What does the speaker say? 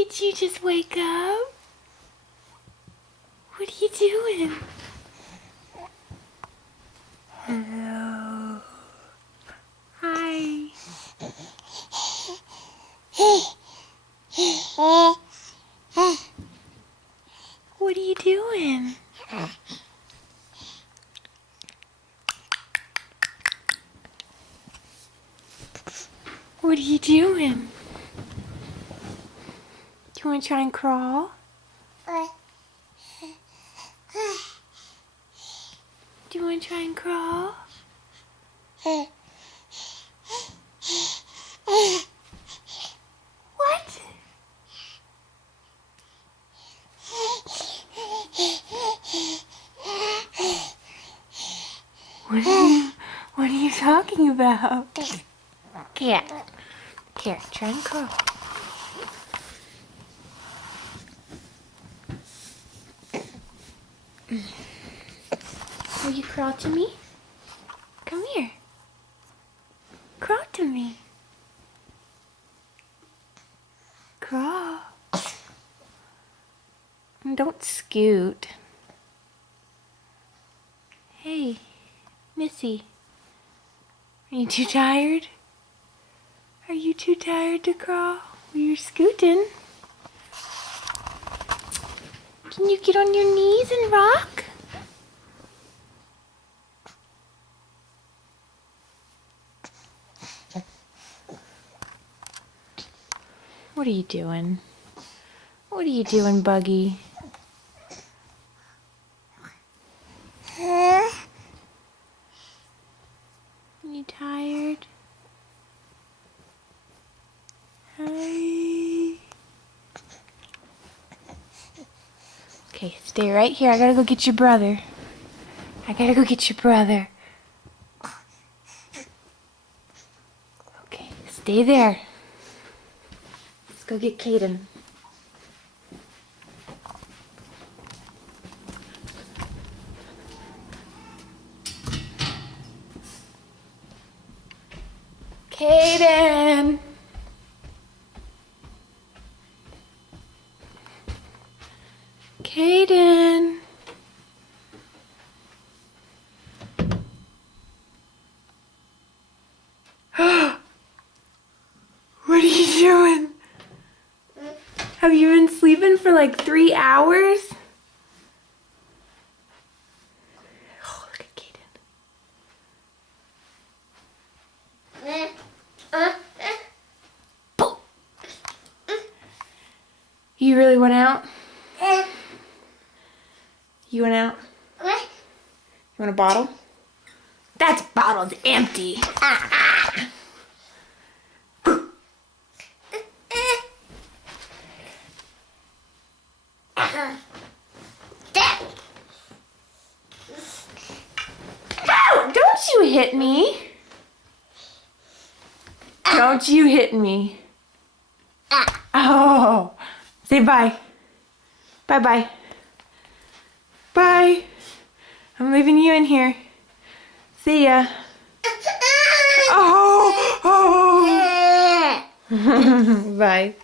Did you just wake up? What are you doing? Hello. Hi. What are you doing? What are you doing? Do you want to try and crawl? Do you want to try and crawl? What? What are you talking about? Here, try and crawl. Will you crawl to me? Come here. Crawl to me. Crawl. And don't scoot. Hey, Missy. Are you too tired? Are you too tired to crawl? Well, you're scooting. Can you get on your knees and rock? What are you doing? What are you doing, Buggy? Are you tired? Hi. Okay, stay right here. I gotta go get your brother. Okay, stay there. Let's go get Caden. Caden! Caden! What are you doing? Have you been sleeping for like 3 hours? Oh, look at Caden. Boom. You really went out? You went out? You want a bottle? That bottle's empty. Ow! Don't you hit me. Don't you hit me. Oh. Say bye. Bye-bye. Bye. I'm leaving you in here. See ya. Oh. Bye.